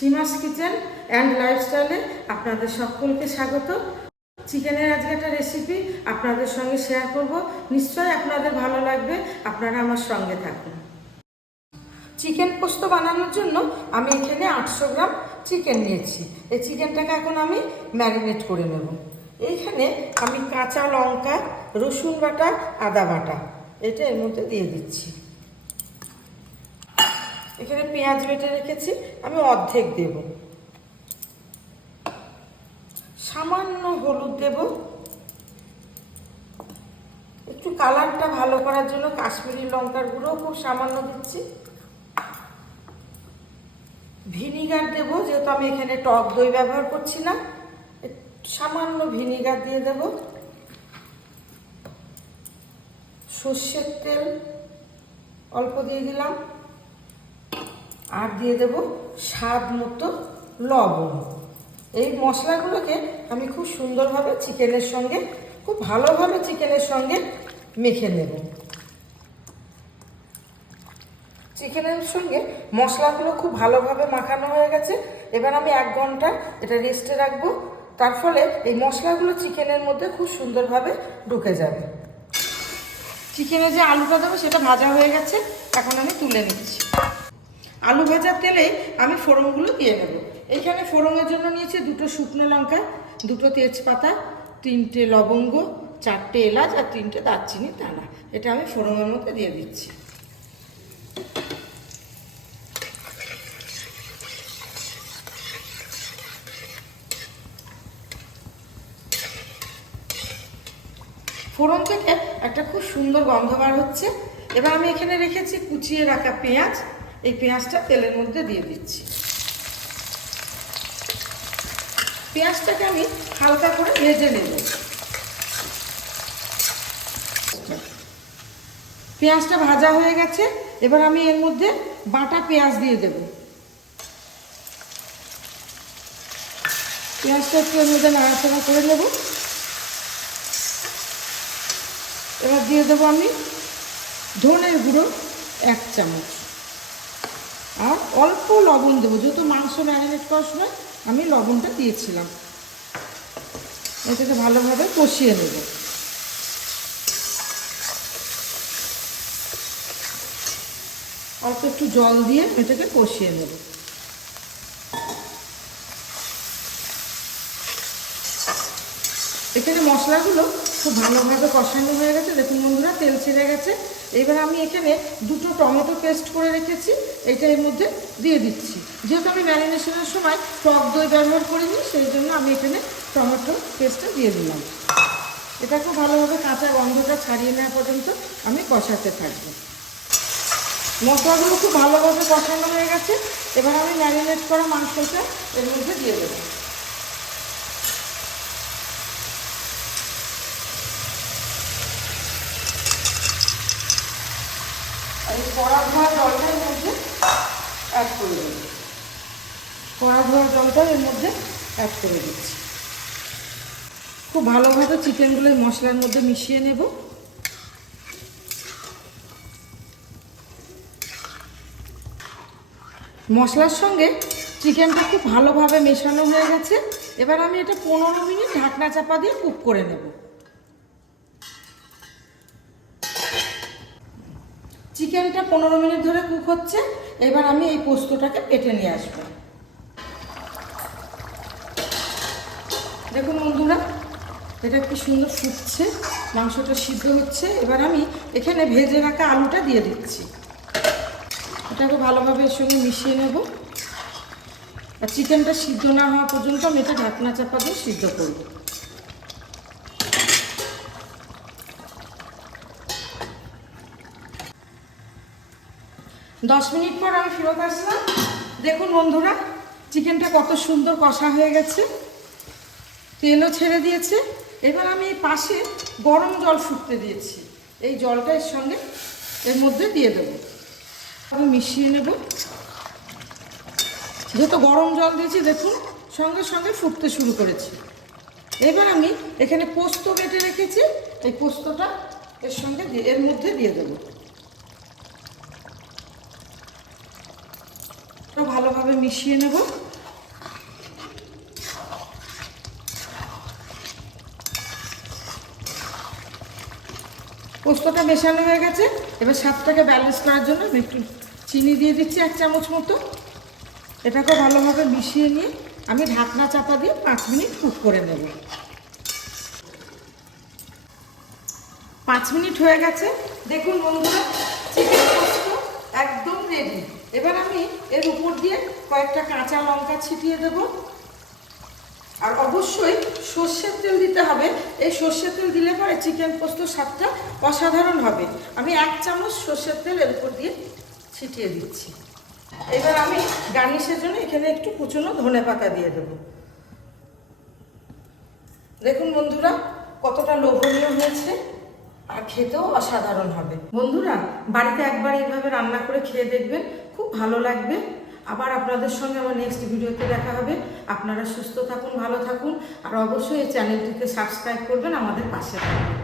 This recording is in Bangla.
সীমাস কিচেন অ্যান্ড লাইফস্টাইলে আপনাদের সকলকে স্বাগত। চিকেনের আজকে একটা রেসিপি আপনাদের সঙ্গে শেয়ার করব। নিশ্চয়ই আপনাদের ভালো লাগবে, আপনারা আমার সঙ্গে থাকুন। চিকেন পোস্ত বানানোর জন্য আমি এখানে আটশো গ্রাম চিকেন নিয়েছি। এই চিকেনটাকে এখন আমি ম্যারিনেট করে নেব। এইখানে আমি কাঁচা লঙ্কা, রসুন বাটা, আদা বাটা, এটা এর মধ্যে দিয়ে দিচ্ছি। এখানে পেঁয়াজ বেটে রেখেছি, আমি অর্ধেক দেব। সামান্য হলুদ দেব। একটু কালারটা ভালো করার জন্য কাশ্মীরি লঙ্কার গুঁড়ো খুব সামান্য দিচ্ছি। ভিনিগার দেব, যেহেতু আমি এখানে টক দই ব্যবহার করছি না সামান্য ভিনিগার দিয়ে দেব। সর্ষের তেল অল্প দিয়ে দিলাম। আর দিয়ে দেব স্বাদ মতো লবণ। এই মশলাগুলোকে আমি খুব সুন্দরভাবে চিকেনের সঙ্গে, খুব ভালোভাবে চিকেনের সঙ্গে মেখে নেব। চিকেনের সঙ্গে মশলাগুলো খুব ভালোভাবে মাখানো হয়ে গেছে। এবার আমি এক ঘণ্টা এটা রেস্টে রাখব। তার ফলে এই মশলাগুলো চিকেনের মধ্যে খুব সুন্দরভাবে ঢুকে যাবে। চিকেনে যে আলুটা দেবো সেটা ভাজা হয়ে গেছে। এখন আমি তুলে নিচ্ছি। আলু ভাজার তেলে আমি ফোড়নগুলো দিয়ে নেব। এখানে ফোড়নের জন্য নিয়েছি দুটো শুকনো লঙ্কা, দুটো তেজপাতা, তিনটে লবঙ্গ, চারটে এলাচ আর তিনটে দারচিনি দানা। এটা আমি ফোড়নের মধ্যে দিয়ে দিচ্ছি। ফোড়ন থেকে একটা খুব সুন্দর গন্ধ বার হচ্ছে। এবার আমি এখানে রেখেছি কুচিয়ে রাখা পেঁয়াজ। এই পেঁয়াজটা তেলের মধ্যে দিয়ে দিচ্ছি। পেঁয়াজটাকে আমি হালকা করে ভেজে নেব। পেঁয়াজটা ভাজা হয়ে গেছে, এবার আমি এর মধ্যে বাটা পেঁয়াজ দিয়ে দেব। পেঁয়াজটা একটু এর মধ্যে নাড়াচাড়া করে নেব। এবার দিয়ে দেবো আমি ধনের গুঁড়ো এক চামচ। আর অল্প লবণ দেবো। যেহেতু মাংস ম্যারিনেট করার সময় আমি লবণটা দিয়েছিলাম। এটাকে ভালোভাবে কষিয়ে নেব। অল্প একটু জল দিয়ে এটাকে কষিয়ে নেব। এখানে মশলাগুলো খুব ভালোভাবে কষানো হয়ে গেছে। দেখুন বন্ধুরা, তেল ছেড়ে গেছে। এবার আমি এখানে দুটো টমেটো পেস্ট করে রেখেছি। এটা এর মধ্যে দিয়ে দিচ্ছি। যেহেতু আমি ম্যারিনেশনের সময় টক দই ব্যবহার করিনি, সেই জন্য আমি এখানে টমেটো পেস্টটা দিয়ে দিলাম। এটা খুব ভালোভাবে কাঁচা গন্ধটা ছাড়িয়ে নেওয়া পর্যন্ত আমি কষাতে থাকব। মশলাগুলো খুব ভালোভাবে কষানো হয়ে গেছে। এবার আমি ম্যারিনেট করা মাংসটা এর মধ্যে দিয়ে দেবো। কড়া ধোয়া জলটা এর মধ্যে অ্যাড করে দেবো। কড়া ধোয়া জলটা এর মধ্যে অ্যাড করে দিচ্ছি। খুব ভালোভাবে চিকেনগুলো মশলার মধ্যে মিশিয়ে নেব। মশলার সঙ্গে চিকেনটা খুব ভালোভাবে মেশানো হয়ে গেছে। এবার আমি এটা পনেরো মিনিট ঢাকনা চাপা দিয়ে কুক করে নেব। চিকেনটা পনেরো মিনিট ধরে কুক হচ্ছে। এবার আমি এই পোস্তটাকে পেটে নিয়ে আসব। দেখুন বন্ধুরা, এটা কি সুন্দর ফুটছে, মাংসটা সিদ্ধ হচ্ছে। এবার আমি এখানে ভেজে রাখা আলুটা দিয়ে দিচ্ছি। এটাকে ভালোভাবে এর সঙ্গে মিশিয়ে নেব। আর চিকেনটা সিদ্ধ না হওয়া পর্যন্ত আমি এটা ঢাকনা চাপা দিয়ে সিদ্ধ করব। দশ মিনিট পর আমি ফেরত আসলাম। দেখুন বন্ধুরা, চিকেনটা কত সুন্দর কষা হয়ে গেছে। তেলও ছেড়ে দিয়েছে। এবার আমি এই পাশে গরম জল ফুটতে দিয়েছি। এই জলটা এর সঙ্গে এর মধ্যে দিয়ে দেবো। আমি মিশিয়ে নেব। যেহেতু গরম জল দিয়েছি, দেখুন, সঙ্গে সঙ্গে ফুটতে শুরু করেছি। এবার আমি এখানে পোস্ত বেটে রেখেছি। এই পোস্তটা এর সঙ্গে এর মধ্যে দিয়ে দেবো। ভালোভাবে মিশিয়ে নেব। পোস্তটা মেশানো হয়ে গেছে। এবার স্বাদটাকে ব্যালেন্স করার জন্য আমি একটু চিনি দিয়ে দিচ্ছি এক চামচ মতো। এটাকে ভালোভাবে মিশিয়ে নিয়ে আমি ঢাকনা চাপা দিয়ে পাঁচ মিনিট কুক করে নেব। পাঁচ মিনিট হয়ে গেছে। দেখুন বন্ধুরা, চিকেন এবার আমি এর উপর দিয়ে কয়েকটা কাঁচা লঙ্কা ছিটিয়ে দেব। আর অবশ্যই সর্ষের তেল দিতে হবে। এই সর্ষের তেল দিলে পরে চিকেন পোস্ত স্বাদটা অসাধারণ হবে। আমি এক চামচ সর্ষের তেল এর উপর দিয়ে ছিটিয়ে দিচ্ছি। এবার আমি গার্নিশের জন্য এখানে একটু কুচনো ধনে পাতা দিয়ে দেবো। দেখুন বন্ধুরা, কতটা লোভনীয় হয়েছে আর খেতেও অসাধারণ হবে। বন্ধুরা, বাড়িতে একবার এইভাবে রান্না করে খেয়ে দেখবেন। খুব ভালো লাগবে। আবার আপনাদের সঙ্গে আমার নেক্সট ভিডিওতে দেখা হবে। আপনারা সুস্থ থাকুন, ভালো থাকুন। আর অবশ্যই এই চ্যানেলটিকে সাবস্ক্রাইব করবেন আমাদের পাশে থাকবেন।